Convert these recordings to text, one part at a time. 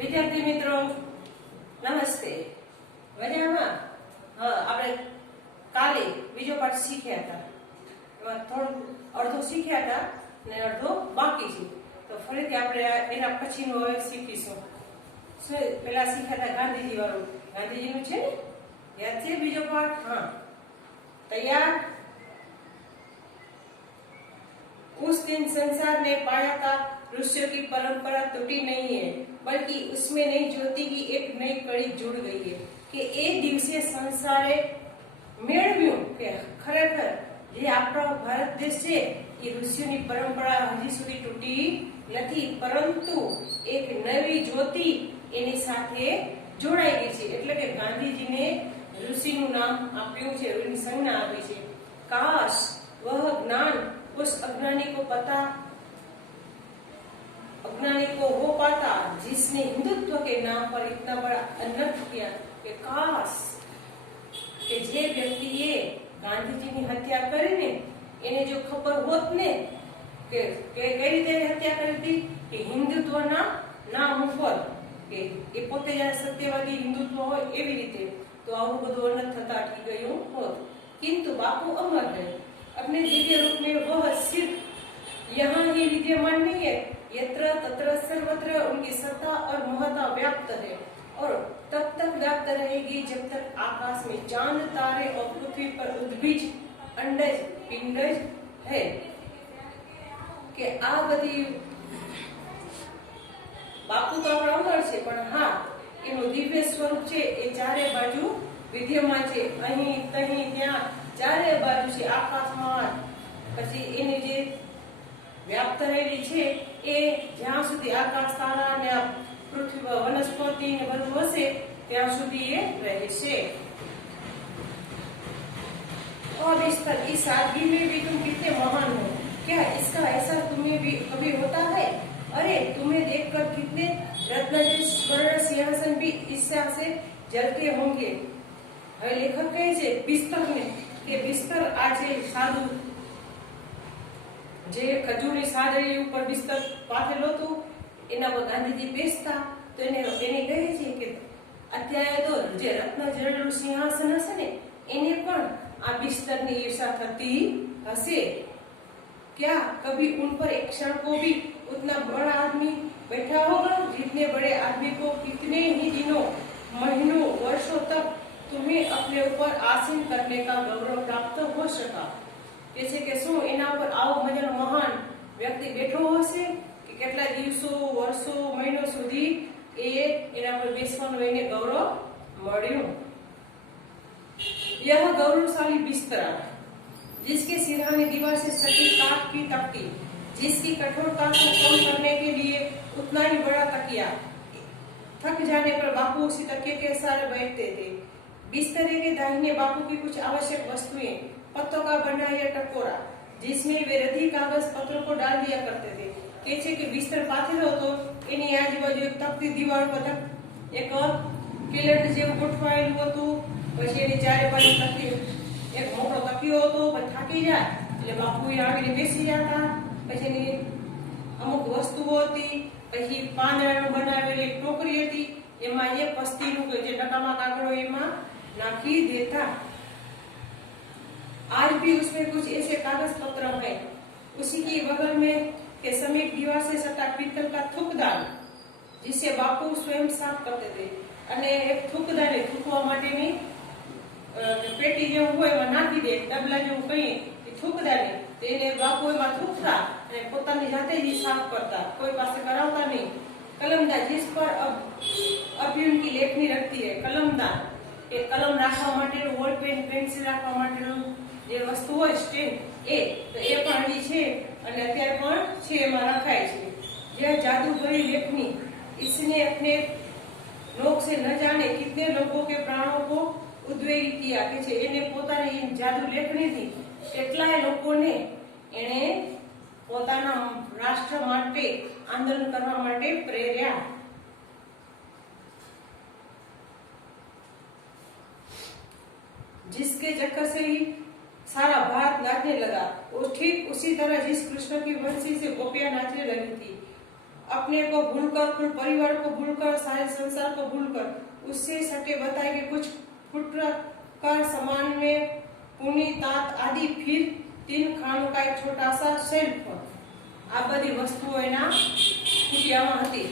विद्यार्थी मित्रों नमस्ते। मजाમાં આપણે કાલે બીજો પાઠ શીખ્યા હતા, એમાં થોડું અડધો શીખ્યા હતા ને અડધો બાકી છે, તો ફરીથી આપણે એના પછીનું હવે શીખીશું। પેલા શીખ્યા હતા ગાંધીજી વાળું, ગાંધીજીનું છે ને, યાદ છે બીજો પાઠ? હા, તૈયાર? उस दिन संसार ने पाया था ऋषियों की परंपरा टूटी नहीं है, बल्कि उसमें नई ज्योति की एक नई कड़ी जुड़ गई है। कि ए दिवसे संसारे मेळव्યું કે ખરેખર જે આપણો ભારત દેશ છે એ ઋષિઓની પરંપરા હજી સુધી તૂટી નથી, પરંતુ એક નવી જ્યોતિ એની સાથે જોડાઈ ગઈ છે। એટલે કે ગાંધીજીને ઋષિનું નામ આપ્યું છે, એની સંજ્ઞા આપી છે। કાશ वह ज्ञान उस अज्ञानी को हो पाता जिसने हिंदुत्व के नाम पर इतना बड़ा अनर्थ किया। कि काश के जे व्यक्तिए गांधीजीની हत्या કરીને એને જો ખબર હોત ને કે કઈ રીતે હત્યા કરી હતી, કે હિન્દુત્વના નામ ઉપર, કે એ પોતે જ્યારે સત્યવાદી હિન્દુત્વ હોય એવી રીતે, તો આવું બધું અનર્થ થતા અટકી ગયું હોત। किंतु बापू अमर है, अपने दिव्य रूप में वह सिर्फ यहाँ ही विद्यमान नहीं है, यत्र तत्र सर्वत्र उनकी सत्ता और महत्ता व्याप्त है और तब तक व्याप्त रहेगी जब तक आकाश में चांद तारे और पृथ्वी पर उद्भिज अंडज पिंडज है। કે આ બધી બાપુ તો આપણા અમર છે, પણ હા એનું દિવ્ય સ્વરૂપ છે એ ચારે બાજુ વિદ્યમાન છે, અહીં તહીં ત્યાં ચારે બાજુ છે, આકાશમાં। પછી એની જે વ્યાપ્ત રહેલી છે એ જ્યાં સુધી આકાશ તારા ને પૃથ્વી પર વનસ્પતિ ને બધું હશે ત્યાં સુધી એ રહેશે। और इस सादगी में भी तुम कितने महान हो, क्या इसका ऐसा तुम्हें भी कभी होता है? अरे तुम्हें देखकर कितने रत्न स्वर्ण सिंहासन भी ईर्ष्या से जलते होंगे। હવે લેખક કહે છે બિસ્તરને, કે બિસ્તર આ જે સાદું જે ખજૂરની સાદડી ઉપર બિસ્તર પાથરેલો હતો એના પર ગાંધીજી બેસતા, તો એને કહે છે કે અત્યારે તો જે રત્ન જડેલું સિંહાસન હશે ને એને પણ આ બિસ્તરની ઈર્ષા થતી હશે। क्या कभी उन पर एक क्षण को भी उतना बड़ा आदमी बैठा होगा जितने बड़े आदमी को कितने ही दिनों महीनों वर्षों तक तुम्हें अपने ऊपर आसीन करने का गौरव प्राप्त हो सका। कैसे કે શું એના ઉપર આવો મજાનો મહાન વ્યક્તિ બેઠો હશે કે કેટલા દિવસો વર્ષો મહિનો સુધી એના પર બેસવાનું એને ગૌરવ મળ્યું। यह गौरवशाली बिस्तरा जिसके सिरहाने दीवार से सटी काठ की तख्ती, जिसकी कठोरता को कम करने के लिए उतना ही बड़ा तकिया, थक जाने पर बापू उसी तकिए के सहारे बैठते थे। बिस्तरे के दाहिने बापू की कुछ आवश्यक वस्तुएं, पत्तों का बना या टकोरा जिसमें वे रद्दी कागज पत्रों को डाल दिया करते थे। कहते कि बिस्तर पाथेलो तो એની આજુબાજુ એક તકતી દીવાલ પર એક કેલેન્ડર જેવું ગોઠવાયેલું હતું, પછી એની ચારે બાજુ તકતી એક મોટો તકીઓ હતો, પછી થાકી જાય એટલે બાપુ એ આવીને બેસી જતા, પછી એની અમુક વસ્તુઓ હતી, પછી પાંદડાનું બનાવેલી એક ટોકરી હતી, એમાં એ પસ્તીનું જે નકામા કાગળો એમાં નાખી देता। आज भी उसमें कुछ ऐसे कागज पत्र हैं। उसी के बगल में के समीप दीवार से सटा पीतल का थूकदान जिसे बापू स्वयं साफ करते थे। અને એક થૂકદાને થૂકવા માટેની પેટી જેવું હોય એમાં નાખી દે, ડબલા જેવું કહીએ એ થૂકદાને, તો એને બાપુ એમાં થૂકતા અને પોતાની જાતે જ સાફ કરતા, કોઈ પાસે કરાવતા નહીં। કલમદાન जिस पर अभी उनकी लेखनी रखती है, कलमदान એ કલમ રાખવા માટેનું બોલ પેન પેન્સિલ રાખવા માટેનું જે વસ્તુ હોય સ્ટેન્ડ તો એ પણ હજી છે અને અત્યારે પણ છે, એમાં રખાય છે। જે જાદુગરી લેખની इसने अपने लोक से न जाने कितने लोगों के प्राणों को उद्वेलित किया કે છે એને પોતાની જાદુ લેખનીથી કેટલાય લોકોને એને પોતાના રાષ્ટ્ર માટે આંદોલન કરવા માટે પ્રેર્યા। जिसके चक्कर से ही सारा भारत नाचने लगा, वो ठीक उसी तरह जिस कृष्ण की वंशी से गोपियां नाचने लगी थी। अपने को भूलकर, फिर परिवार को भूलकर, सारे संसार को भूलकर उससे सटे बताए कि कुछ फुटकर का सामान में पूनी, तात आदि, फिर 3 खानों का एक छोटा सा शेल्फ, आ बड़ी वस्तुओं कुटियाમાં હતી।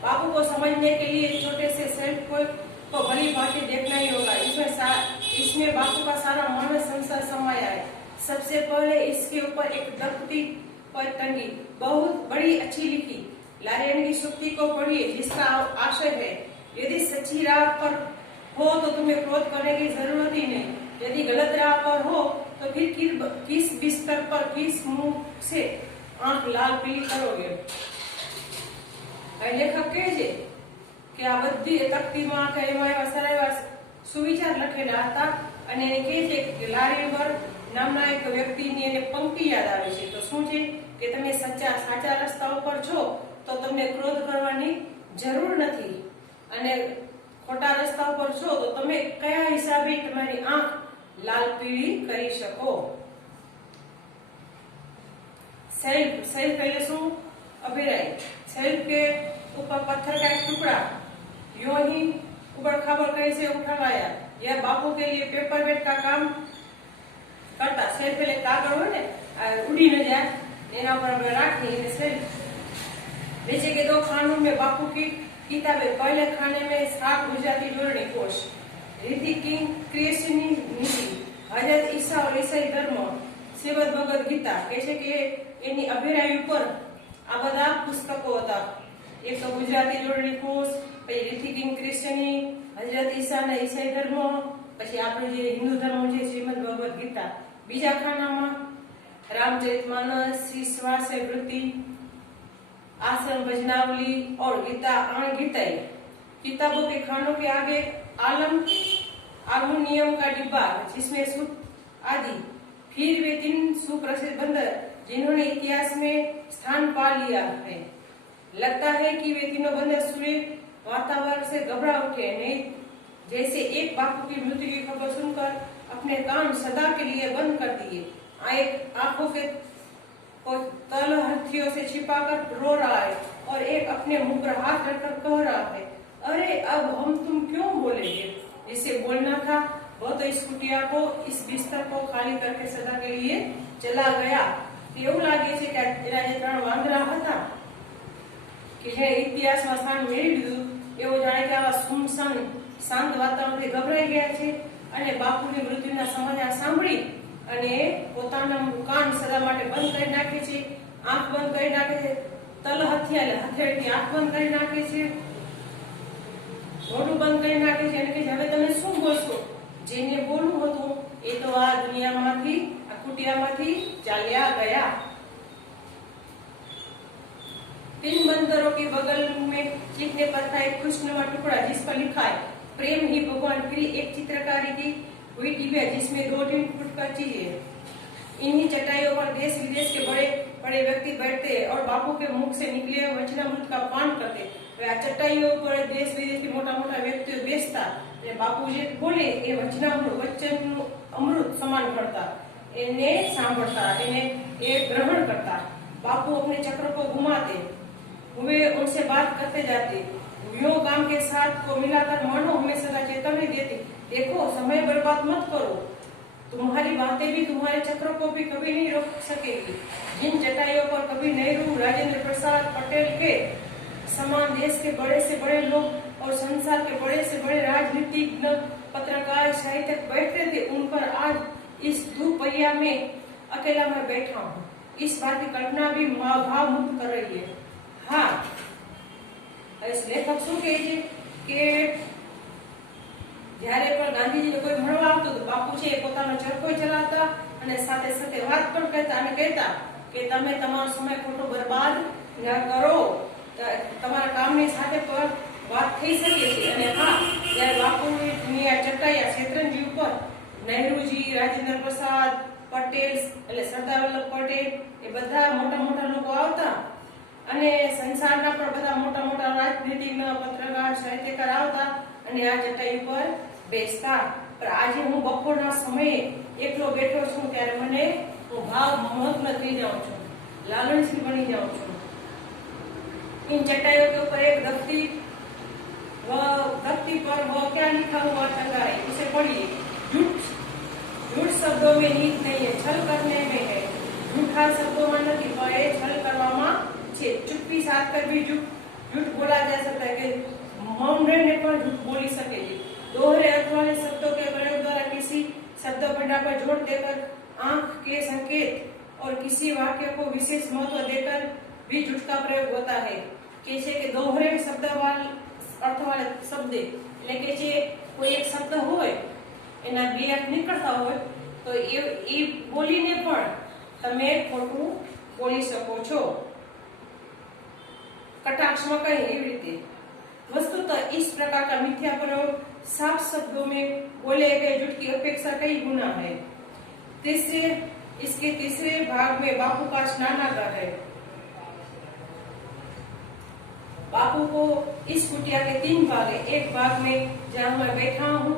बापू को समझने के लिए छोटे से शेल्फ को भली भांति देखना ही होगा। इसमें बापू का सारा मानव संसार समाया है। सबसे पहले इसके ऊपर एक दंपति पर टंगी बहुत बड़ी अच्छी लिखी लारेन की सूक्ति को पढ़िए, जिसका आशय है, यदि सच्ची राह पर हो तो तुम्हें क्रोध करने की जरूरत ही नहीं, यदि गलत राह पर हो तो फिर किस बिस्तर पर किस मुंह से आंख लाल पीली करोगे। लेखक કહે છે કે આ બધી તકતીમાં કે એમાં એવા સારા એવા સુવિચાર લખેલા હતા અને એને કહે છે કે લારીવર નામના એક વ્યક્તિની એને પંક્તિ યાદ આવે છે। તો શું છે કે તમે સાચા રસ્તા ઉપર છો તો તમને ક્રોધ કરવાની જરૂર નથી, અને ખોટા રસ્તા ઉપર છો તો તમે કયા હિસાબે તમારી આંખ લાલ પીળી કરી શકો। सेल्फ पहले शू अभिनय। सेल्फ के ऊपर पत्थर का एक टुकड़ा यूं ही उबड़ खाबड़ कहीं से उठावाया। यह बापू के लिए पेपर वेट का काम करता। सेल्फ पहले कागड़ हो ने उड़ी न जाए एना पर राखी सेल्फ। नीचे के 2 खानों में बापू की किताबें। पहले खाने में सात गुजराती जोड़नी कोश, रीति किंग क्रिएशनी नीति, हजरत ईसा और ईसाई धर्म, श्रीमद भगवद गीता। कहે કે એની અભિરાય ઉપર આ બધા પુસ્તકો હતા। એક તો ગુજરાતી જોડણી કોર્સ, પછી રીતિ કિંગ ક્રિશ્ચની, હજરત ઈસા ને ઈસાઈ ધર્મ, પછી આપણું જે હિન્દુ ધર્મ છે શ્રીમદ ભગવદ ગીતા। બીજા ખાનામાં रामचरितमानस, श्री स्वास्थ्य वृत्ति, आश्रम भजनावली और गीता गीताई। किताबों के खानों के आगे आलमुनियम का डिब्बा जिसमें सूत आदि। फिर वे 3 सुप्रसिद्ध बंदर जिन्होंने इतिहास में स्थान पा लिया है। लगता है कि वे तीनों बंदर सूर्य वातावरण से घबरा उठे, नहीं जैसे एक बापू की मृत्यु की खबर सुनकर अपने कान सदा के लिए बंद कर दिए। एक आंखों के तल हथियों से छिपाकर रो रहा है और एक अपने मुंह पर हाथ रखकर कह रहा है, अरे अब हम तुम क्यों बोलेंगे। जिसे बोलना था वो तो इस कुटिया को, इस बिस्तर को खाली करके सदा के लिए चला गया। એવું લાગે છે કે એના જે 3 વાંદરા હતા કે જે ઇતિહાસમાં સ્થાન મેળવી લીધું, એવું જાણે કે આવા સુમસાન શાંત વાતાવરણથી ગભરાઈ ગયા છે અને બાપુની મૃત્યુના સમાચાર સાંભળી અને પોતાના કાન સદા માટે બંધ કરી નાખે છે, આંખ બંધ કરી નાખે છે, તલ હથિયારથી આંખ બંધ કરી નાખે છે, મોઢું બંધ કરી નાખે છે અને કે હવે તમે શું બોલશો। જેને બોલવું હતું એ તો આ દુનિયામાંથી, આ કુટિયામાંથી ચાલ્યા ગયા। 3 बंदरों के बगल में चिकने पर था एक कृष्णवा टुकड़ा जिस पर लिखा है, प्रेम ही भगवान। फिर एक चित्रकारी की हुई डिबिया जिसमें 2-3 फुट का चीजें। इन्हीं चटाइयों पर देश विदेश के बड़े बड़े व्यक्ति बैठते और बापू के मुख से निकले वचनामृत का पान करते। चटाइयों पर देश विदेश के मोटा मोटा व्यक्ति बेचता, बापू जे बोले એ વચન અમૃત સમાન કરતા, એને સાંભળતા, એને એ ગ્રહણ કરતા। बापू अपने चक्र को घुमाते हुए उनसे बात करते जाते। यूं काम के साथ को मिलाकर मानो हमें सदा चेतावनी देते, देखो समय बर्बाद मत करो, तुम्हारी बातें भी तुम्हारे चक्र को भी कभी नहीं रोक सकेगी। जिन चटाइयों पर कभी नेहरू, राजेंद्र प्रसाद पटेल के समान देश के बड़े से बड़े लोग और संसार के बड़े से बड़े राजनीतिज्ञ, पत्रकार, साहित्यक बैठते थे, उन पर आज इस दुपहिया में अकेला मैं बैठा हूँ। इस बात की कल्पना भी भाव मुक्त कर रही है। हाँ, इस लेखक શું કહે છે કે જ્યારે પણ ગાંધીજીને કોઈ મળવા આવતું તો બાપુ છે પોતાનો ચરખો ચલાવતા અને સાથે સાથે વાત પણ કહેતા અને કહેતા કે તમે તમારો સમય ખોટો બરબાદ ન કરો, તમારા કામની સાથે પર વાત થઈ શકે છે। અને હા, જ્યારે બાપુની આ ચટાઈ આ શેત્રંજી ઉપર નહેરુજી, રાજેન્દ્ર પ્રસાદ પટેલ એટલે સરદાર વલ્લભ પટેલ એ બધા મોટા મોટા લોકો આવતા અને સંસારના પણ બધા મોટા મોટા રાજનીતિજ્ઞ, પત્રકાર, સાહિત્યકાર આવતા અને આ ચટાઈ ઉપર બેસતા। પણ આજે હું બપોરના સમયે એકલો બેઠો છું ત્યારે મને હું ભાવ મગ્ન થઈ જાઉં છું। लालनशील बनी जाओ छो। इन चटाइयों के ऊपर एक दफ्ती पर वह क्या लिखा हुआ टंगा है, उसे पढ़िए। झूठ शब्दों में नीत नहीं है, छल करने में है। झूठा शब्दों में नहीं पर छल करवामा छे। चुप्पी साथ कर भी झूठ बोला जा सकता है कि मौन रहने पर झूठ बोली सके। दोहरे अर्थ वाले शब्दों के प्रयोग द्वारा किसी शब्द भंडार पर जोर देकर, आंख के संकेत और किसी वाक्य को विशेष महत्व देकर भी झूठ का प्रयोग होता है। कैसे कि दोहरे शब्द वाले अर्थ वाले शब्द એટલે કે જે કોઈ એક શબ્દ હોય એના બે અર્થ નીકળતા હોય તો એ બોલીને પણ તમે ખોટું બોલી શકો છો। कटाक्षમાં કઈ એવી રીતે वस्तुतः इस प्रकार का मिथ्या प्रयोग साफ शब्दों में बोले गए झूठ की अपेक्षा कई गुना है। इसके तीसरे भाग में बापू का स्नानागार है। बापू को इस कुटिया के 3 भाग है। एक भाग में जहाँ मैं बैठा हूँ,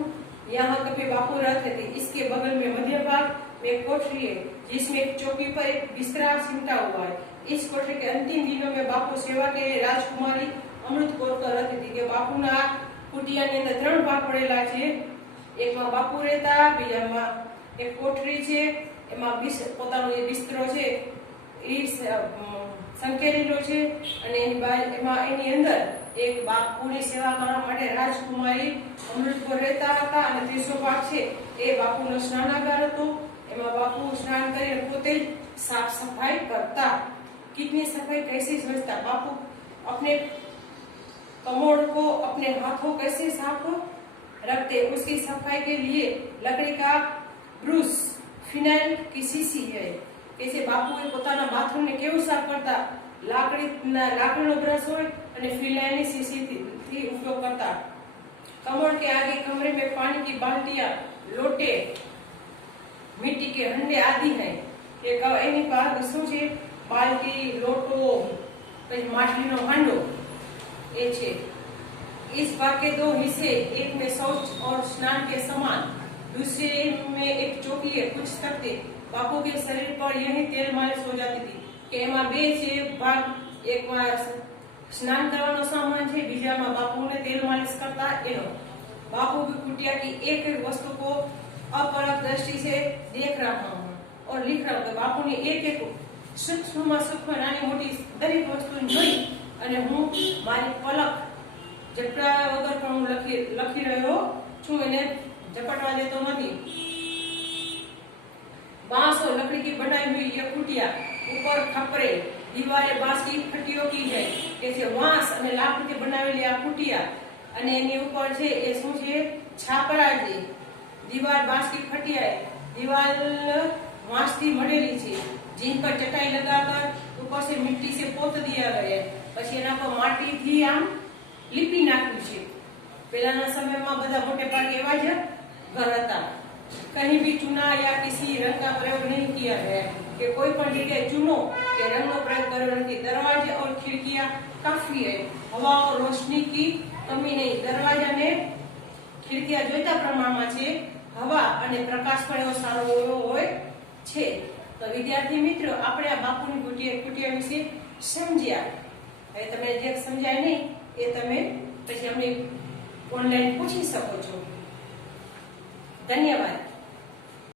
यहाँ कभी बापू रहते थे। इसके बगल में मध्य भाग में कोठरी है जिसमें एक चौकी पर एक बिस्तरा सिमटा हुआ है। इस कोठरी के अंतिम दिनों में बापू सेवा के लिए राजकुमारी अमृत कौर रहती थी कि बापूना कुटियानी अंदर 3 भाग पड़ेला छे। एकમાં બાપુ રહેતા, બીજામાં એક કોઠરી છે, એમાં પોતાનો જે બિસ્તરો છે એ સંકેલેલો છે અને એની અંદર એક બાપુની સેવા કરવા માટે રાજકુમારી અમૃત કૌર રહેતા હતા અને ત્રીજો ભાગ છે એ બાપુનો સ્નાનાગાર હતો। એમાં બાપુ સ્નાન કરીને પોતે સાફ સફાઈ કરતા। कितनी सफाई कैसे समझता बापू अपने कमोड को अपने हाथों कैसे साफ रखते। उसकी सफाई के लिए लकड़ी का ब्रूस, फिनाइल की शीशी है। कैसे बापू પોતાના બાથરૂમ ને કેવું સાફ કરતા, લાકડીનો બ્રશ હોય અને ફિનાઇલની शीशी उपयोग करता। कमोड के आगे कमरे में पानी की बाल्टियां, लोटे, मिट्टी के हंडे आदि हैं। ये एनी पास શું છે बाल्टी, लोटो, माछली नो हांडो ये छे। इस भाग के 2 हिस्से, एक में शौच और स्नान के समान, दूसरे में एक चौकी है, कुछ तख्ते। बापू के शरीर पर यही तेल मालिश हो जाती थी कि एमा 2 छे भाग। एक में स्नान करवानो सामान छे, बीजा में बापू ने तेल मालिश करता एनो। बापू की कुटिया की एक एक वस्तु को अपरक दृष्टि से देख रहा हूँ और लिख रहा हूँ कि बापू ने एक एक सूक्ष्म नानी मोटी दरेक वस्तु જોઈ અને હું મારી પલક ઝપટા વગર પણ હું લખી રહ્યો છું, એને ઝપટવા દેતો નથી। बांस और लकड़ी की बनाई हुई यह कुटिया, ऊपर खपरे, दीवारें बांस की फटियों की है। जैसे वांस અને લાકડીથી બનાવેલી આ कुटिया અને એની ઉપર છે એ શું છે છાપરા છે। दीवार बांस की फटिया है, दीवार वांसથી મઢેલી છે जिन पर चटाई लगाकर ऊपर से मिट्टी से पोत दिया गया है। પછી એના પર માટીથી આમ લીપી નાખ્યું છે। પહેલાના સમયમાં બધા મોટે ભાગે એવા જ ઘર હતા। कहीं भी चूना या किसी रंग का प्रयोग नहीं किया गया कि कोई पण जगह चूनो के रंग नो प्रयोग કર્યો નથી। दरवाजे और खिड़कियां काफी है, हवा और रोशनी की कमी नहीं। दरवाजा ने खिड़कियां જોઈતા પ્રમાણમાં છે, હવા અને પ્રકાશ પણ એવો સારો હોય છે। તો વિદ્યાર્થી મિત્રો આપણે આ બાપુની કુટિયા વિશે સમજ્યા। હવે તમે જે સમજાય નહીં એ તમે પછી અમને ઓનલાઈન પૂછી શકો છો। ધન્યવાદ।